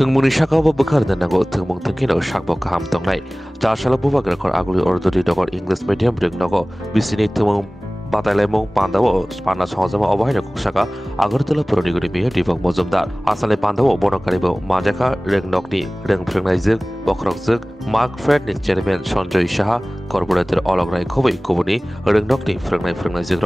Thungmuni Shakabo Bukarnago, Thumung Tunkino, Shakbo Kaham Tongnai, Tashala Bubakar Agli Ordori Dogor English Medium Rignogo, Vicini Tumung Batalemong Pandawo, Spana Hosama Obahina Kushaka, Agartula Proniguri, Divok Mozumdar, Asale Pandawo, Bonokaribo, Majaka, Regnokni, Reng Pregnizig, Bokrokzig, Mark Frednik Chairman Sonjoy Shaha, Corporator Olograi Kobe, Kobuni, Regnokni, Pregnizig.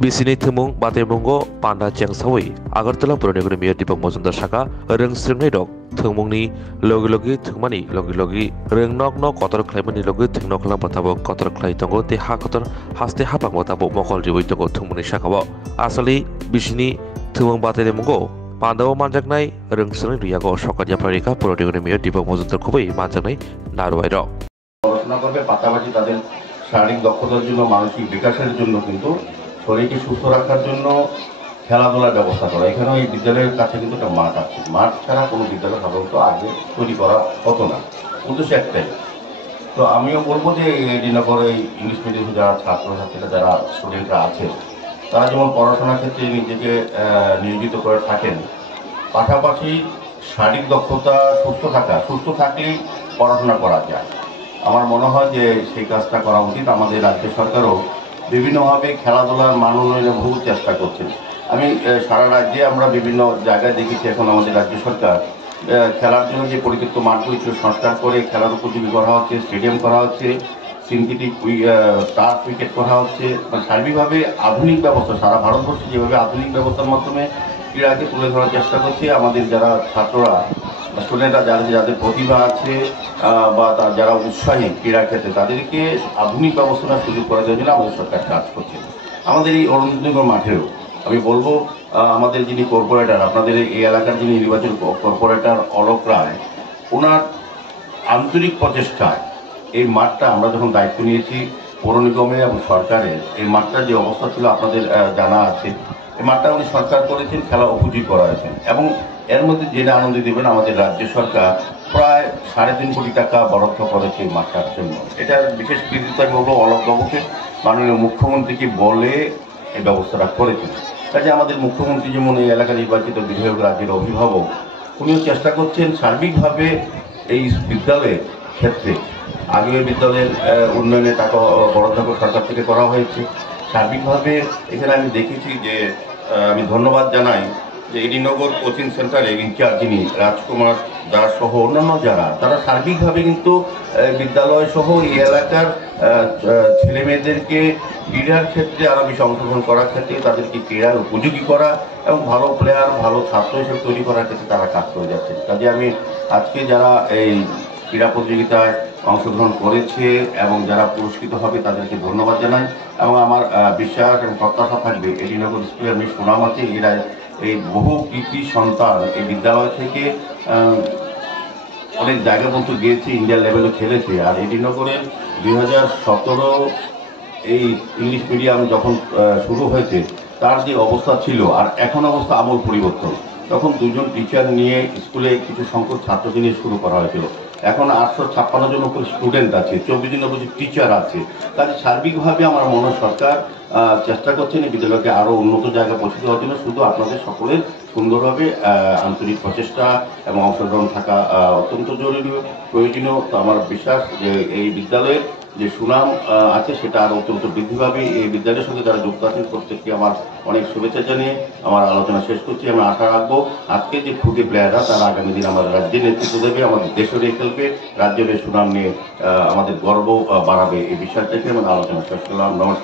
Vicini Tumung Batemungo, Panda Cheng Sawi, Agartula Proniguri, Divok Mozumdar Shaka, Reng Stringnedok. Thungmungni logi thungmani logi rengnok no kotor khlaimani logi thungnok la batabo kotor khlai tongo te ha kotor haste hapang batabo mokol jiboi tongo thungmuni sakabo asali bisini thumung batele mungo pandawo manjaknai rengsrang riyago sokanya parika prodigoni miyo dipok mojumdar খুবই manjaknai নারওয়াইর পড়াশোনা করবে পাশাপাশি তাদের শারীরিক দক্ষতার জন্য মানসিক বিকাশের জন্য কিন্তু শরীরকে সুস্থ রাখার জন্য খেলাধুলার ব্যবস্থা করা। এখানেও এই বিদ্যালয়ের কাছে কিন্তু একটা মাঠ আছে। মাঠ ছাড়া কোনো বিদ্যালয় সাধারণত আগে তৈরি করা হতো না, উদ্দেশ্য একটাই। তো আমিও বলবো যে এডিনগর এই ইংলিশ মিডিয়ামে যারা ছাত্রছাত্রীরা যারা স্টুডেন্টরা আছে তারা যেমন পড়াশোনার ক্ষেত্রে নিজেকে নিয়োজিত করে থাকেন, পাশাপাশি শারীরিক দক্ষতা সুস্থ থাকলেই পড়াশোনা করা যায়। আমার মনে হয় যে সেই কাজটা করা উচিত। আমাদের রাজ্য সরকারও বিভিন্নভাবে খেলাধুলার মান উন্নয়নের বহু চেষ্টা করছেন। আমি সারা রাজ্যে আমরা বিভিন্ন জায়গায় দেখেছি এখন আমাদের রাজ্য সরকার খেলার জন্য যে পরিত্যক্ত মাঠগুলি সংস্কার করে খেলার উপযোগী করা হচ্ছে, স্টেডিয়াম করা হচ্ছে, সিনথেটিক টার্ফ উইকেট করা হচ্ছে। মানে সার্বিকভাবে আধুনিক ব্যবস্থা সারা ভারতবর্ষে যেভাবে আধুনিক ব্যবস্থার মাধ্যমে ক্রীড়াকে তুলে ধরার চেষ্টা করছে, আমাদের যারা ছাত্ররা স্টুডেন্টরা যাদের প্রতিভা আছে বা যারা উৎসাহী ক্রীড়া ক্ষেত্রে তাদেরকে আধুনিক ব্যবস্থার সুযোগ করে দেওয়ার জন্য আমাদের সরকার কাজ করছে। আমাদের এই অরুণাচল মাঠেও আমি বলবো আমাদের যিনি কর্পোরেটর, আপনাদের এই এলাকার যিনি নির্বাচন কর্পোরেটর অলোক রায়, ওনার আন্তরিক প্রচেষ্টায় এই মাঠটা আমরা যখন দায়িত্ব নিয়েছি পৌর নিগমে এবং সরকারের, এই মাঠটার যে অবস্থা ছিল আপনাদের জানা আছে। এই মাঠটা উনি সংস্কার করেছেন, খেলা উপযোগী করা হয়েছেন এবং এর মধ্যে জেনে আনন্দ দেবেন আমাদের রাজ্য সরকার প্রায় 3.5 কোটি টাকা বরাদ্দ করেছে এই মাঠটার জন্য। এটার বিশেষ কৃতিত্ব আমি বলবো অলোক বাবুকে, মাননীয় মুখ্যমন্ত্রীকে বলে এই ব্যবস্থাটা করেছেন। কাজে আমাদের মুখ্যমন্ত্রী যেমন এই এলাকা নির্বাচিত বিধায়ক রাজ্যের অভিভাবক, উনিও চেষ্টা করছেন সার্বিকভাবে এই বিদ্যালয়ের ক্ষেত্রে। আগে বিদ্যালয়ের উন্নয়নে টাকা বরাদ্দ সরকার থেকে করা হয়েছে। সার্বিকভাবে এখানে আমি দেখেছি যে আমি ধন্যবাদ জানাই যে এডিনগর কোচিং সেন্টারে ইনচার্জ যিনি রাজকুমার দাস সহ অন্যান্য যারা, তারা সার্বিকভাবে কিন্তু বিদ্যালয় সহ এই এলাকার ছেলেমেয়েদেরকে ক্রীড়ার ক্ষেত্রে আরও বেশি অংশগ্রহণ করার ক্ষেত্রে তাদেরকে ক্রীড়ার উপযোগী করা এবং ভালো প্লেয়ার ভালো ছাত্র হিসেবে তৈরি করার ক্ষেত্রে তারা কাজ করে যাচ্ছে। কাজে আমি আজকে যারা এই ক্রীড়া প্রতিযোগিতায় অংশগ্রহণ করেছে এবং যারা পুরস্কৃত হবে তাদেরকে ধন্যবাদ জানাই এবং আমার বিশ্বাস এবং প্রত্যাশা থাকবে এডিনগর স্কুলের আমি সুনাম আছে, এরা এই বহু কৃতি সন্তান এই বিদ্যালয় থেকে অনেক জায়গা পর্যন্ত গিয়েছে, ইন্ডিয়া লেভেলে খেলেছে। আর এডিনগরের 2017 এই ইংলিশ মিডিয়াম যখন শুরু হয়েছে তার যে অবস্থা ছিল আর এখন অবস্থা আমূল পরিবর্তন। তখন 2জন টিচার নিয়ে স্কুলে কিছু সংখ্যক ছাত্রকে নিয়ে শুরু করা হয়েছিল। এখন 856 জন উপর স্টুডেন্ট আছে, 24 জন উপর টিচার আছে। কাজে সার্বিকভাবে আমার মনে হয় সরকার চেষ্টা করছেন এই বিদ্যালয়কে আরও উন্নত জায়গায় পৌঁছে দেওয়ার জন্য। শুধু আপনাদের সকলের সুন্দরভাবে আন্তরিক প্রচেষ্টা এবং অংশগ্রহণ থাকা অত্যন্ত জরুরি প্রয়োজনীয়। তো আমার বিশ্বাস যে এই বিদ্যালয়ের যে সুনাম আছে সেটা আরও অত্যন্ত বৃদ্ধি পাবে। এই বিদ্যালয়ের সঙ্গে যারা যুক্ত আছেন প্রত্যেককে আমার অনেক শুভেচ্ছা জানিয়ে আমার আলোচনা শেষ করছি। আমি আশা রাখবো আজকে যে খুদে প্লেয়াররা তারা আগামী দিন আমাদের রাজ্যের নেতৃত্ব দেবে, আমাদের দেশের খেলবে, রাজ্যের সুনাম নিয়ে আমাদের গর্ব বাড়াবে। এই বিষয়টাকে আমি আলোচনা শেষ করলাম। নমস্কার।